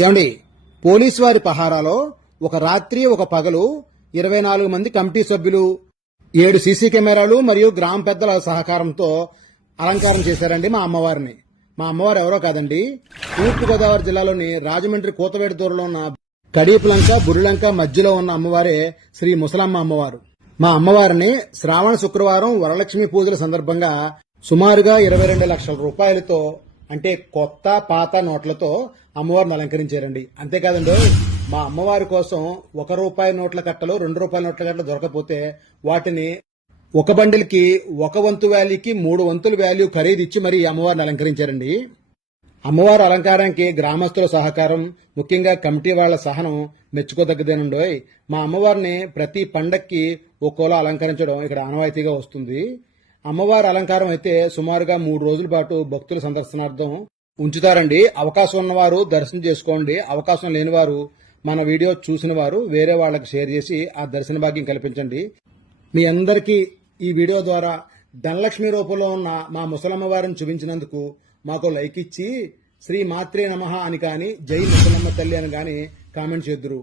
ఏమండి, పోలీసు వారి పహారాలో ఒక రాత్రి ఒక పగలు 24 మంది కమిటీ సభ్యులు 7 సీసీ కెమెరాలు మరియు గ్రామ పెద్దల సహకారంతో అలంకారం చేశారండి మా అమ్మవారిని. మా అమ్మవారు ఎవరో కాదండి, తూర్పుగోదావరి జిల్లాలోని రాజమండ్రి కూతవేడు దూరంలో ఉన్న కడీపులంక బుర్రులంక మధ్యలో ఉన్న అమ్మవారే శ్రీ ముసలమ్మ అమ్మవారు. మా అమ్మవారిని శ్రావణ శుక్రవారం వరలక్ష్మి పూజల సందర్భంగా సుమారుగా 22 లక్షల రూపాయలతో, అంటే కొత్త పాత నోట్లతో అమ్మవారిని అలంకరించారండి. అంతేకాదండి, మా అమ్మవారి కోసం ₹1 నోట్ల కట్టలు, ₹2 నోట్ల కట్టలు దొరకపోతే వాటిని ఒక బండిల్కి 1 వంతు వాల్యూకి 3 వంతుల వాల్యూ ఖరీదు ఇచ్చి మరీ అమ్మవారిని అలంకరించారండి. అమ్మవారి అలంకారానికి గ్రామస్తుల సహకారం, ముఖ్యంగా కమిటీ వాళ్ల సహనం మెచ్చుకోదగ్గదేనండోయ్. మా అమ్మవారిని ప్రతి పండక్కి ఒక్కోలా అలంకరించడం ఇక్కడ ఆనవాయితీగా వస్తుంది. అమ్మవారి అలంకారం అయితే సుమారుగా 3 రోజుల పాటు భక్తుల సందర్శనార్థం ఉంచుతారండి. అవకాశం ఉన్నవారు దర్శనం చేసుకోండి. అవకాశం లేనివారు మన వీడియో చూసిన వారు వేరే వాళ్ళకి షేర్ చేసి ఆ దర్శన భాగ్యం కల్పించండి. మీ అందరికీ ఈ వీడియో ద్వారా ధనలక్ష్మి రూపంలో ఉన్న మా ముసలమ్మ వారిని చూపించినందుకు మాకు లైక్ ఇచ్చి శ్రీ మాత్రే నమః అని కానీ, జై ముసలమ్మ తల్లి అని కానీ కామెంట్ చేద్దురు.